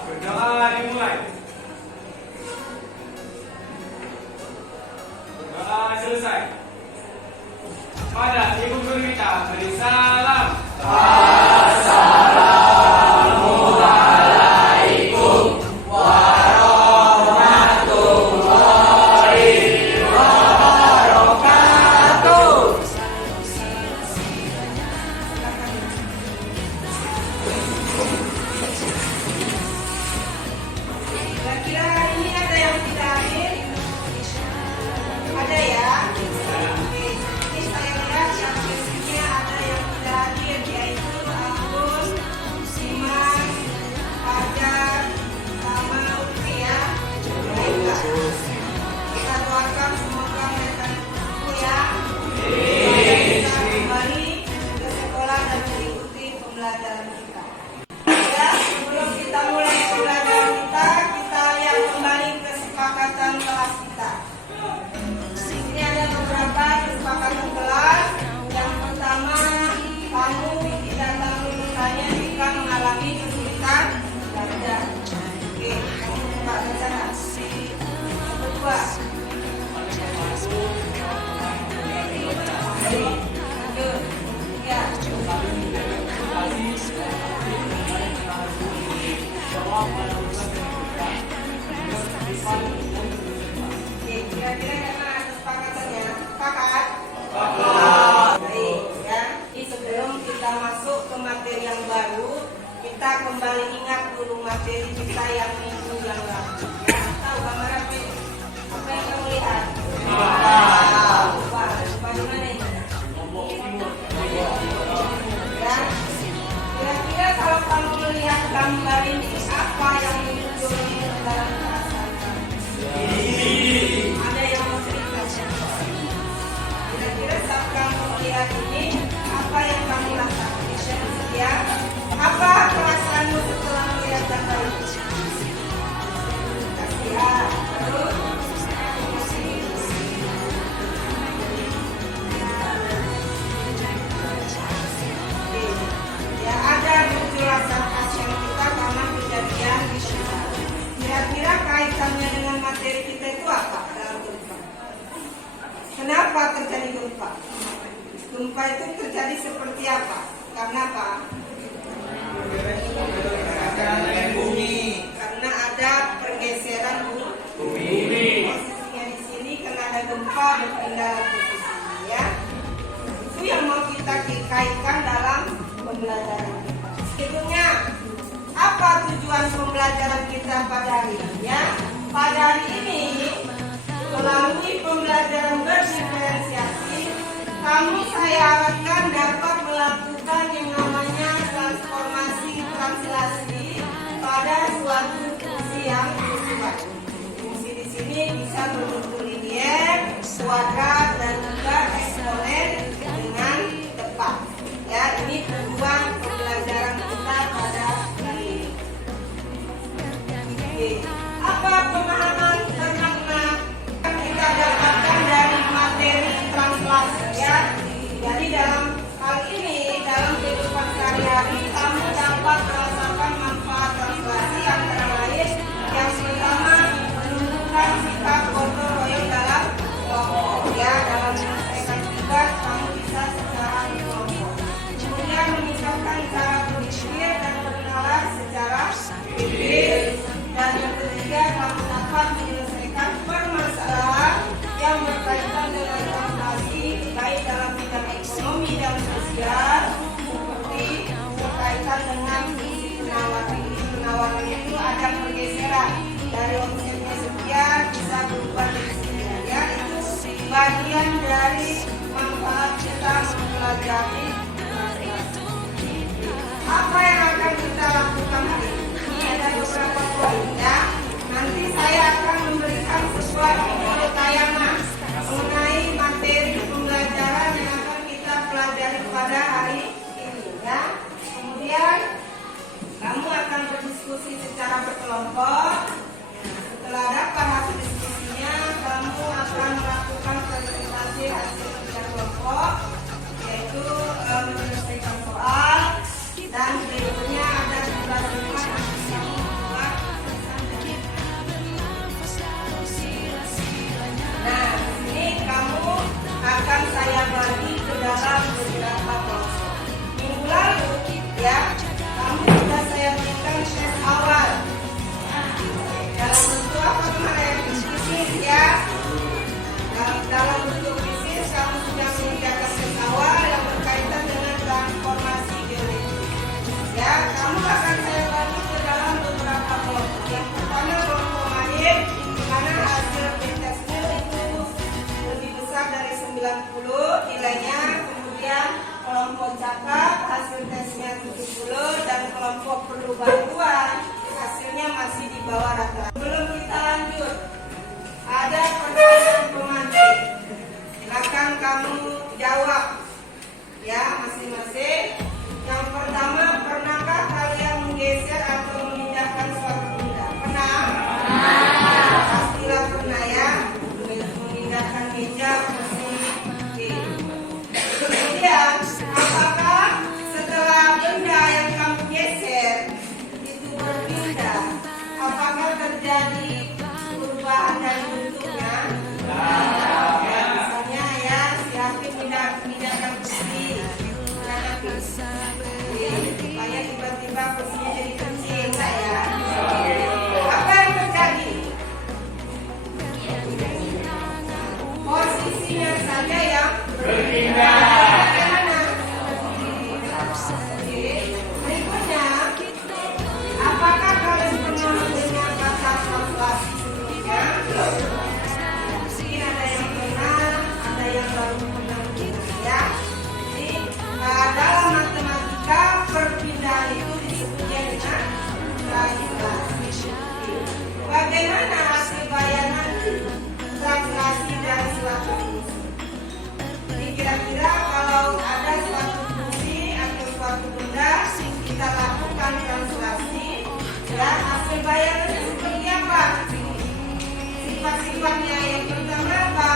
berdoa dimulai. Berdoa selesai. Pada ibu guru kita beri salam. Assalamualaikum warahmatullahi wabarakatuh. Kira-kira hari ini ada yang tidak hadir? Ada ya? Oke. Ini saya lihat yang biasanya ada yang tidak hadir, yaitu Agus, Siman, Fajar, sama Uti ya. Baiklah. Kita doakan semoga mereka itu ya. Bisa kembali ke sekolah dan mengikuti pembelajaran kita. Ya, sebelum kita mulai pembelajaran kita lihat kembali kesepakatan kelas kita. Ini ada beberapa kesepakatan kelas. Yang pertama, kamu tidak terlalu bertanya jika mengalami kesulitan belajar. Oke, kamu buka baca. Yang kedua, kira-kira karena kesepakatannya, sepakat? Baik, ya. Jadi sebelum kita masuk ke materi yang baru, kita kembali ingat dulu materi kita yang minggu yang lalu. Ya, tahu gambar apa ini? Apa yang kamu lihat? Lupa di mana ini? Ya. Kira-kira kalau kamu melihat gambar ini, apa yang muncul dalam perasaan kamu? Ada yang mau cerita? Kira-kira saat kamu melihat ini, apa yang kamu rasakan? Ya, apa perasaanmu setelah melihat gambar ini? Kasihan, terus ya, ada penjelasan kasihan kita karena kejadian di sini. Kira-kira kaitannya dengan materi kita itu apa dalam gempa? Kenapa terjadi gempa? Gempa itu terjadi seperti apa? Karena apa? Karena ada pergeseran bumi. Posisinya di sini karena ada gempa berpindah posisi, ya. Itu yang mau kita kaitkan dalam pembelajaran kita. Sebetulnya apa tujuan pembelajaran kita pada hari ini? Ya, pada hari ini melalui pembelajaran berdiferensiasi, kamu saya harapkan dapat melakukan yang namanya transformasi translasi pada suatu fungsi yang sesuai. Fungsi di sini bisa berbentuk linier, kuadrat, dan juga eksponen dengan tepat. Ya, ini tujuan pembelajaran kita pada hari ini. Oke. Apa pemahaman dan makna yang kita dapatkan dari materi translasi, ya? Jadi dalam hal ini, dalam kehidupan sehari-hari, kamu dapat merasakan manfaat translasi antara lain yang pertama menunjukkan sikap gotong royong dalam kelompok, ya. Dalam menyelesaikan tugas, kamu bisa secara kelompok. Kemudian menunjukkan cara berpikir dan bernalar secara kritis. Dan yang ketiga, kamu dapat menyelesaikan permasalahan yang berkaitan dengan translasi baik dalam bidang ekonomi dan sosial, seperti berkaitan dengan fungsi penawaran. Penawaran itu ada pergeseran dari omsetnya sekian bisa berubah jadi sekian, ya. Itu bagian dari manfaat kita mempelajari translasi. Apa yang akan kita lakukan hari ini? Ini ada beberapa poin, ya. Nanti saya akan memberikan sebuah video tayangan mengenai materi pembelajaran yang akan kita pelajari pada hari ini, ya. Kemudian kamu akan berdiskusi secara berkelompok. Setelah dapat hasil diskusinya, kamu akan melakukan presentasi hasil kerja kelompok, yaitu menyelesaikan soal, dan berikutnya ada tugas rumah yang Ya, hasil bayangannya seperti apa? Sifat-sifatnya yang pertama apa?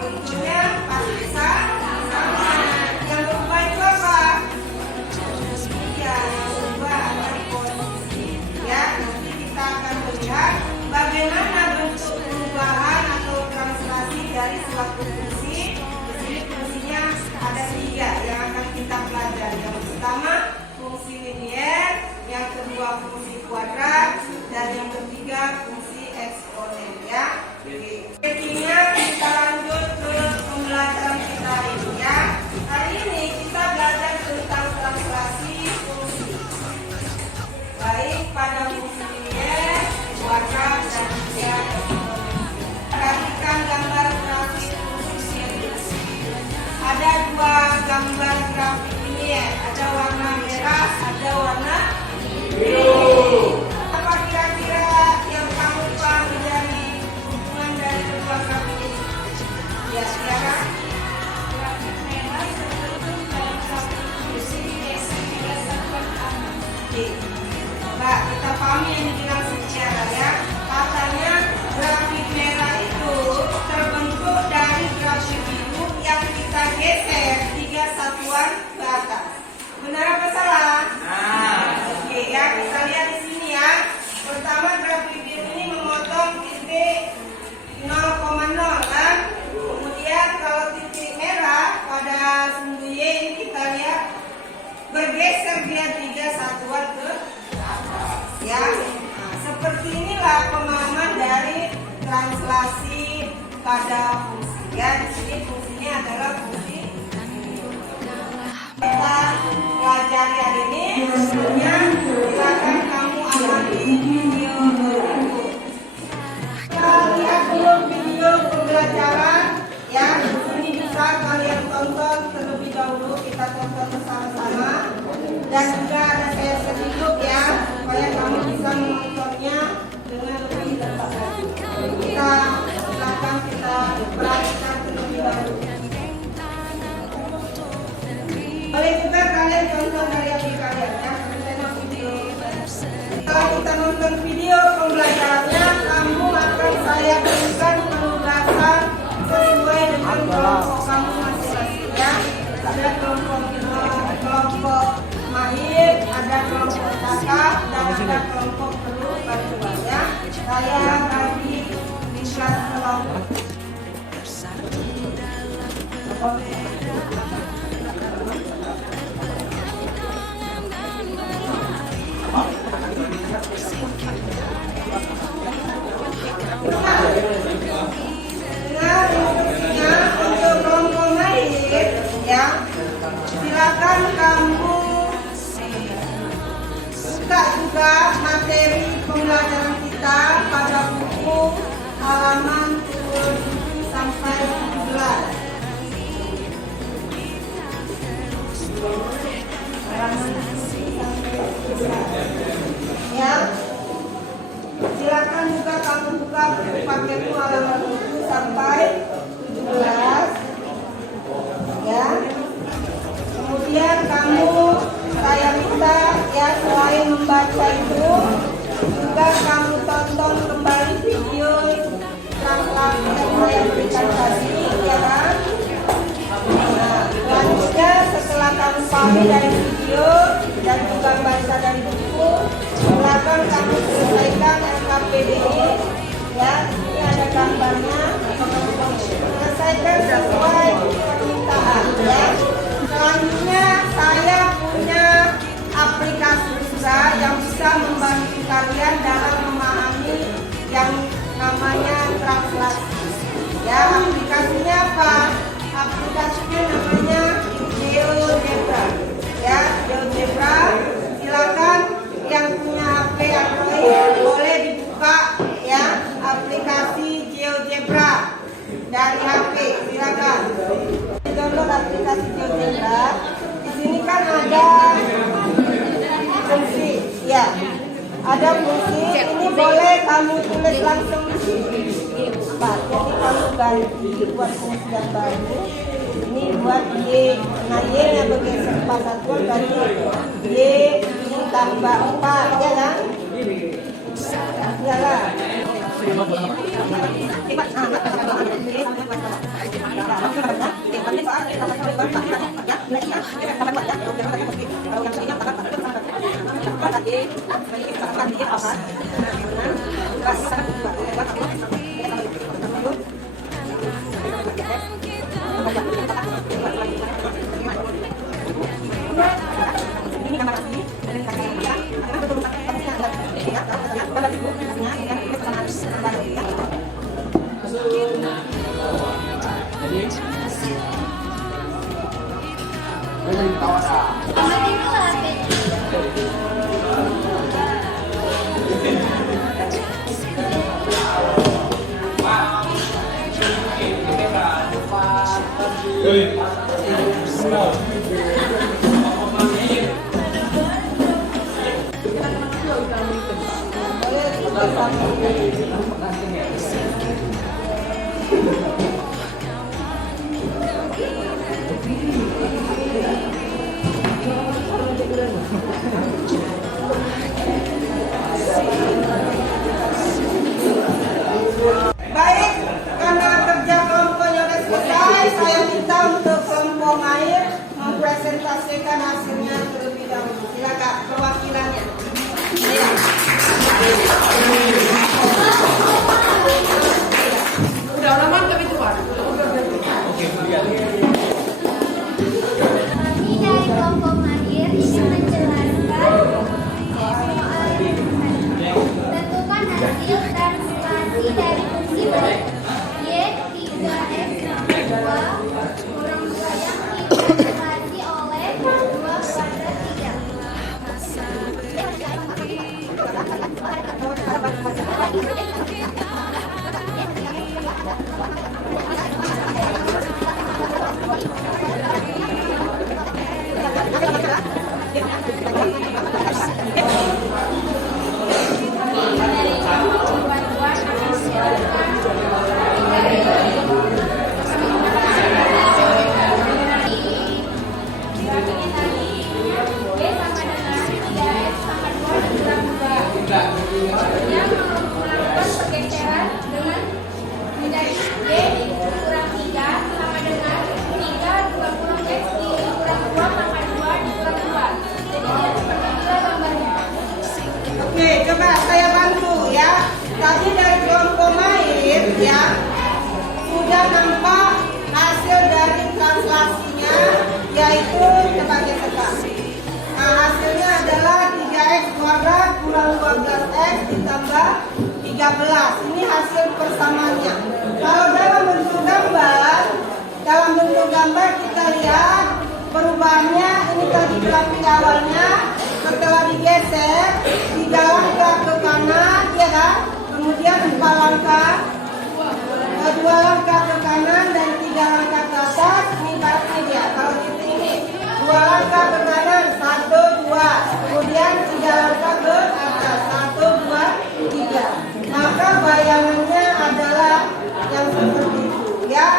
Bentuknya pasti sama. Yang berubah itu apa? Ya, yang berubah adalah posisi. Ya, nanti kita akan melihat bagaimana bentuk perubahan atau translasi dari suatu fungsi. Di sini fungsinya ada 3 yang akan kita pelajari. Yang pertama fungsi linier, yang kedua fungsi kuadrat, dan yang ketiga fungsi eksponen. Ya, intinya kita lanjut ke pembelajaran kita ini. Ya, hari ini kita belajar tentang translasi fungsi, baik pada fungsi linier, kuadrat, dan juga eksponen. Perhatikan gambar grafik fungsi linier. Ada 2 gambar grafik ini ya, ada warna merah, ada warna biru. Apa kira-kira yang kamu pahami dari hubungan dari kedua grafik ini? Ya, silakan. Grafik merah terbentuk dalam satu fungsi yaitu 3 satuan tambah. Oke, coba kita pahami yang dibilang sejarah ya. Katanya grafik merah itu terbentuk dari grafik biru yang kita geser 3 satuan ke atas. Benar apa salah? Oke ya, kita lihat di sini ya. Pertama grafik biru ini memotong titik 0,0 kan. Kemudian kalau titik merah pada sumbu Y ini kita lihat bergeser dia 3 satuan ke atas. Ya, nah, seperti inilah pemahaman dari translasi pada fungsi. Ya, di sini fungsinya adalah fungsi kita pelajari hari ini. Tentunya silakan kamu amati video berikut. Kita lihat dulu video pembelajaran ya. Ini bisa kalian tonton terlebih dahulu, kita tonton bersama-sama. Dan juga ada saya sedikit ya, supaya kamu bisa menontonnya dengan lebih tepat lagi. Kita silakan kita perhatikan terlebih dahulu. Boleh juga kalian tonton dari HP kalian ya, tengok video. Setelah kita nonton video pembelajarannya, kamu akan saya berikan penugasan sesuai dengan kelompok kamu masing-masing ya. Ada kelompok mahir, ada kelompok kakak, dan ada kelompok perlu bantuan ya. Saya bagi di kelas kelompok. Untuk kelompok mahir ya, silakan kamu buka juga materi pembelajaran kita pada buku halaman 27 sampai 17. Ya, silakan juga kamu buka pakai halaman 7 sampai 17 ya. Kemudian kamu saya minta ya, selain membaca itu juga kamu tonton kembali video translasi yang saya berikan tadi ya kan. Nah, selanjutnya setelah kamu pahami dari video dan juga baca dari buku, silakan kamu selesaikan LKPDI ya. Ini ada gambarnya, selesaikan sesuai permintaan ya. Selanjutnya saya punya aplikasi juga yang bisa membantu kalian dalam memahami yang namanya translasi ya. Aplikasinya apa? Aplikasinya namanya GeoGebra ya. GeoGebra, silakan yang punya HP Android boleh dibuka ya aplikasi GeoGebra dari HP, silakan download aplikasi GeoGebra. Di sini kan ada fungsi ya, ada fungsi ini boleh kamu tulis langsung di sini. Pak, jadi kamu ganti buat fungsi yang baru. Ini buat Y, nah Y nya bergeser 4 satuan, berarti Y ini tambah 4 ya kan. Baik, karena kerja kelompoknya sudah selesai, saya minta untuk kelompok air mempresentasikan hasilnya terlebih dahulu. Silakan perwakilannya. Udah mantap itu Pak. Kami dari kelompok mahir ingin menjelaskan soal tentukan hasil translasi dari fungsi Y3X-2 kurang 2 yang ditranslasi oleh 3. Oke, coba saya bantu ya. Tadi dari kelompok mahir ya sudah nampak hasil dari translasinya, yaitu sebagai sekarang. Nah, hasilnya adalah 3x kuadrat kurang 12x ditambah 13. Ini hasil persamaannya. Kalau dalam bentuk gambar kita lihat perubahannya. Ini tadi grafik awalnya, setelah digeser 3 langkah ke kanan, ya kan? Kemudian 4 langkah, 2 langkah ke kanan dan 3 langkah ke atas. Ini berarti dia. Kalau ini 2 langkah ke kanan, 1, 2, kemudian 3 langkah ke atas, 1, 2, 3. Maka bayangannya adalah yang seperti itu, ya.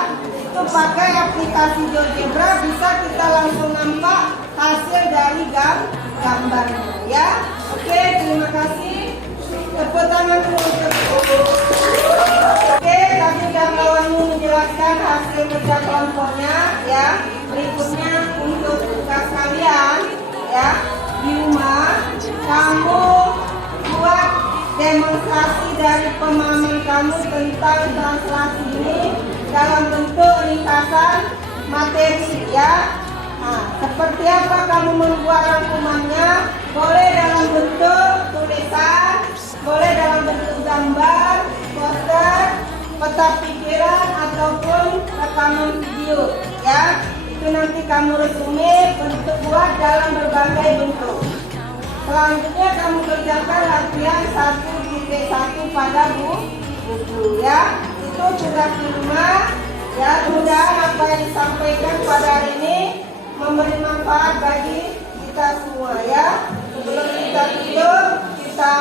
Itu pakai aplikasi GeoGebra bisa kita langsung nampak hasil dari gambarnya, ya. Oke, terima kasih. Tepuk tangan dulu untuk. Oke, tadi kawanmu menjelaskan hasil kerja kelompoknya, ya. Berikutnya untuk tugas kalian, ya, di rumah kamu buat demonstrasi dari pemahaman kamu tentang translasi ini dalam bentuk ringkasan materi, ya. Nah, seperti apa kamu membuat rangkumannya? Boleh dalam bentuk tulisan, boleh dalam bentuk gambar, poster, peta pikiran, ataupun rekaman video, ya. Itu nanti kamu resume untuk buat dalam berbagai bentuk. Selanjutnya kamu kerjakan latihan 1.1 pada buku, ya. Itu sudah di rumah, ya. Mudah-mudahan apa yang disampaikan pada hari ini memberi manfaat bagi kita semua, ya. Sebelum kita tidur, kita